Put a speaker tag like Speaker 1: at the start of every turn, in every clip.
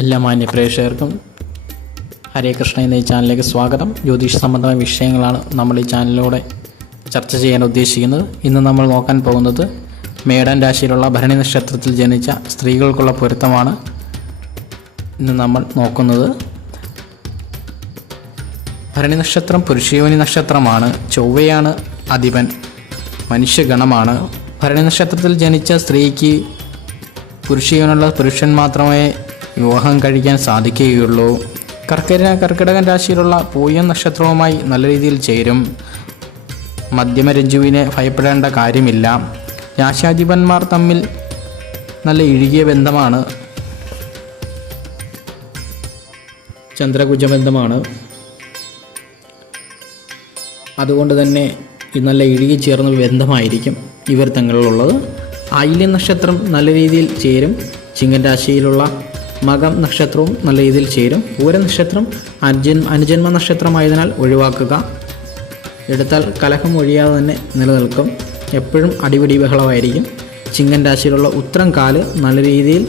Speaker 1: എല്ലാ മാന്യ പ്രേക്ഷകർക്കും ഹരേ കൃഷ്ണ എന്ന ഈ ചാനലിലേക്ക് സ്വാഗതം. ജ്യോതിഷ സംബന്ധമായ വിഷയങ്ങളാണ് നമ്മൾ ഈ ചാനലിലൂടെ ചർച്ച ചെയ്യാൻ ഉദ്ദേശിക്കുന്നത്. ഇന്ന് നമ്മൾ നോക്കാൻ പോകുന്നത് മേടൻ രാശിയിലുള്ള ഭരണി നക്ഷത്രത്തിൽ ജനിച്ച സ്ത്രീകൾക്കുള്ള പൊരുത്തമാണ് ഇന്ന് നമ്മൾ നോക്കുന്നത്. ഭരണി നക്ഷത്രം പുരുഷയോനി നക്ഷത്രമാണ്. ചൊവ്വയാണ് അധിപൻ മനുഷ്യഗണമാണ് ഭരണി നക്ഷത്രത്തിൽ ജനിച്ച സ്ത്രീക്ക് പുരുഷയോനുള്ള പുരുഷൻ മാത്രമേ വിവാഹം കഴിക്കാൻ സാധിക്കുകയുള്ളൂ. കർക്കിടക കർക്കിടകൻ രാശിയിലുള്ള പൂയം നക്ഷത്രവുമായി നല്ല രീതിയിൽ ചേരും. മധ്യമരഞ്ജുവിനെ ഭയപ്പെടേണ്ട കാര്യമില്ല. രാശാധിപന്മാർ തമ്മിൽ നല്ല ഇഴുകിയ ബന്ധമാണ്. ചന്ദ്രകുജ ബന്ധമാണ്. അതുകൊണ്ട് തന്നെ ഇത് നല്ല ഇഴുകി ചേർന്ന ബന്ധമായിരിക്കും ഇവർ തങ്ങളിലുള്ളത്. ആയില്യ നക്ഷത്രം നല്ല രീതിയിൽ ചേരും. ചിങ്ങൻ രാശിയിലുള്ള മകം നക്ഷത്രവും നല്ല രീതിയിൽ ചേരും. പൂര നക്ഷത്രം അനുജൻ അനുജന്മ നക്ഷത്രമായതിനാൽ ഒഴിവാക്കുക. എടുത്താൽ കലഹം ഒഴിയാതെ തന്നെ നിലനിൽക്കും. എപ്പോഴും അടിപിടി ബഹളമായിരിക്കും. ചിങ്ങൻ രാശിയിലുള്ള ഉത്രം കാൽ നല്ല രീതിയിൽ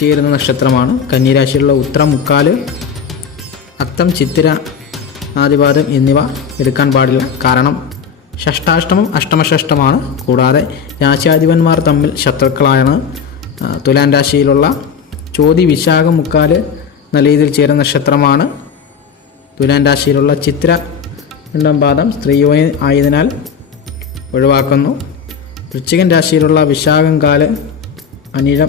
Speaker 1: ചേരുന്ന നക്ഷത്രമാണ്. കന്നിരാശിയിലുള്ള ഉത്രം മുക്കാൽ അത്തം ചിത്തിര ആദിപാദം എന്നിവ എടുക്കാൻ പാടില്ല. കാരണം ഷഷ്ടാഷ്ടമം അഷ്ടമഷഷ്ടമാണ് കൂടാതെ രാശാധിപന്മാർ തമ്മിൽ ശത്രുക്കളാണ്. ആ, തുലാൻ രാശിയിലുള്ള ചോതി വിശാഖ മുക്കാൽ നല്ല രീതിയിൽ ചേരുന്ന നക്ഷത്രമാണ് തുലാൻ രാശിയിലുള്ള ചിത്ര രണ്ടാം പാദം സ്ത്രീയോ ആയതിനാൽ ഒഴിവാക്കുന്നു. വൃശ്ചികൻ രാശിയിലുള്ള വിശാഖം കാൽ അനിഴം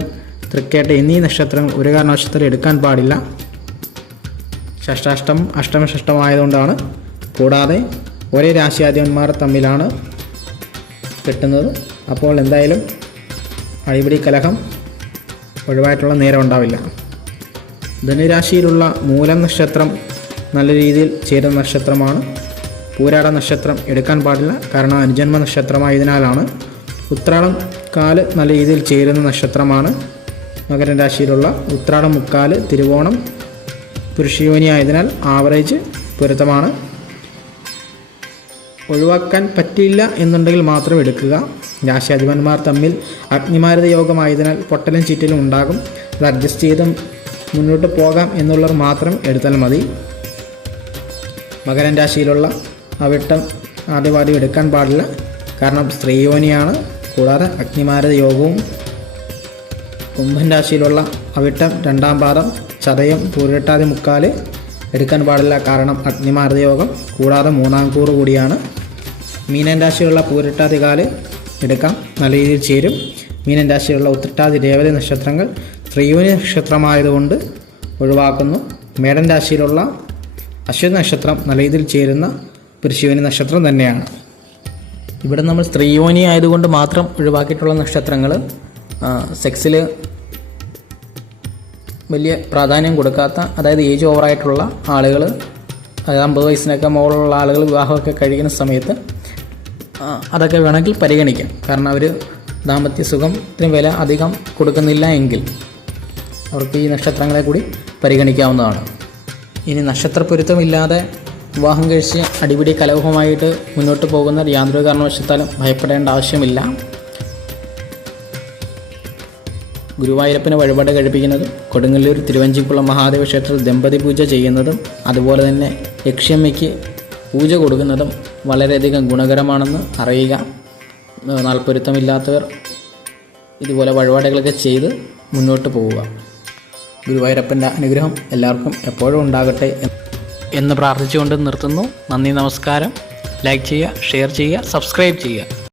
Speaker 1: തൃക്കേട്ട എന്നീ നക്ഷത്രങ്ങൾ ഒരു കാരണവശാലും എടുക്കാൻ പാടില്ല. ഷഷ്ടാഷ്ടം അഷ്ടമഷഷ്ടമായതുകൊണ്ടാണ് കൂടാതെ ഒരേ രാശിയാധിപന്മാർ തമ്മിലാണ് കിട്ടുന്നത്. അപ്പോൾ എന്തായാലും അടിപിടി കലഹം ഒഴിവായിട്ടുള്ള നേരം ഉണ്ടാവില്ല. ധനുരാശിയിലുള്ള മൂലം നക്ഷത്രം നല്ല രീതിയിൽ ചേരുന്ന നക്ഷത്രമാണ്. പൂരാട നക്ഷത്രം എടുക്കാൻ പാടില്ല. കാരണം അനുജന്മ നക്ഷത്രമായതിനാലാണ്. ഉത്രാടം കാൽ നല്ല രീതിയിൽ ചേരുന്ന നക്ഷത്രമാണ്. മകരൻ രാശിയിലുള്ള ഉത്രാടം മുക്കാൽ തിരുവോണം പുരുഷയോനി ആയതിനാൽ ആവറേജ് പൊരുത്തമാണ്. ഒഴിവാക്കാൻ പറ്റില്ല എന്നുണ്ടെങ്കിൽ മാത്രം എടുക്കുക. രാശാധിപന്മാർ തമ്മിൽ അഗ്നിമാരുത യോഗമായതിനാൽ പൊട്ടലും ചീറ്റലും ഉണ്ടാകും. അത് അഡ്ജസ്റ്റ് ചെയ്ത് മുന്നോട്ട് പോകാം എന്നുള്ളവർ മാത്രം എടുത്താൽ മതി. മകരൻ രാശിയിലുള്ള അവിട്ടം ആദ്യപാദ്യം എടുക്കാൻ പാടില്ല. കാരണം സ്ത്രീയോനിയാണ്. കൂടാതെ അഗ്നിമാരത യോഗവും കുംഭൻ രാശിയിലുള്ള അവിട്ടം രണ്ടാം പാദം ചതയം പൂരിട്ടാതി മുക്കാൽ എടുക്കാൻ പാടില്ല. കാരണം അഗ്നിമാരുത യോഗം കൂടാതെ മൂന്നാം കൂറ് കൂടിയാണ്. മീനൻ രാശിയിലുള്ള പൂരിട്ടാതി കാൽ എടുക്കാം. നല്ല രീതിയിൽ ചേരും. മീനൻ രാശിയിലുള്ള ഉത്രട്ടാതി രേവതി നക്ഷത്രങ്ങൾ ത്രിയോനി നക്ഷത്രമായതുകൊണ്ട് ഒഴിവാക്കുന്നു. മേടൻ രാശിയിലുള്ള അശ്വതി നക്ഷത്രം നല്ല രീതിയിൽ ചേരുന്ന പുരുഷയോനി നക്ഷത്രം തന്നെയാണ്. ഇവിടെ നമ്മൾ സ്ത്രീയോനി ആയതുകൊണ്ട് മാത്രം ഒഴിവാക്കിയിട്ടുള്ള നക്ഷത്രങ്ങൾ സെക്സിൽ വലിയ പ്രാധാന്യം കൊടുക്കാത്ത അതായത് ഏജ് ഓവറായിട്ടുള്ള ആളുകൾ അതായത് അമ്പത് വയസ്സിനൊക്കെ മുകളിലുള്ള ആളുകൾ വിവാഹമൊക്കെ കഴിക്കുന്ന സമയത്ത് അതൊക്കെ വേണമെങ്കിൽ പരിഗണിക്കാം. കാരണം അവർ ദാമ്പത്യ സുഖത്തിന് വില അധികം കൊടുക്കുന്നില്ല എങ്കിൽ അവർക്ക് ഈ നക്ഷത്രങ്ങളെ കൂടി പരിഗണിക്കാവുന്നതാണ്. ഇനി നക്ഷത്രപ്പൊരുത്തമില്ലാതെ വിവാഹം കഴിച്ച് അടിപിടി കലഹവുമായിട്ട് മുന്നോട്ട് പോകുന്ന യാതൊരു കാരണവശത്താലും ഭയപ്പെടേണ്ട ആവശ്യമില്ല. ഗുരുവായൂരപ്പന് വഴിപാട് കഴിപ്പിക്കുന്നതും കൊടുങ്ങല്ലൂർ തിരുവഞ്ചിക്കുളം മഹാദേവ ക്ഷേത്രത്തിൽ ദമ്പതി പൂജ ചെയ്യുന്നതും അതുപോലെ തന്നെ യക്ഷ്യമ്മയ്ക്ക് പൂജ കൊടുക്കുന്നതും വളരെയധികം ഗുണകരമാണെന്ന് അറിയുക. നാൽപ്പൊരുത്തമില്ലാത്തവർ ഇതുപോലെ വഴിപാടുകളൊക്കെ ചെയ്ത് മുന്നോട്ട് പോവുക. ഗുരുവായൂരപ്പന്റെ അനുഗ്രഹം എല്ലാവർക്കും എപ്പോഴും ഉണ്ടാകട്ടെ എന്ന് പ്രാർത്ഥിച്ചുകൊണ്ട് നിർത്തുന്നു. നന്ദി നമസ്കാരം. ലൈക്ക് ചെയ്യുക ഷെയർ ചെയ്യുക സബ്സ്ക്രൈബ് ചെയ്യുക.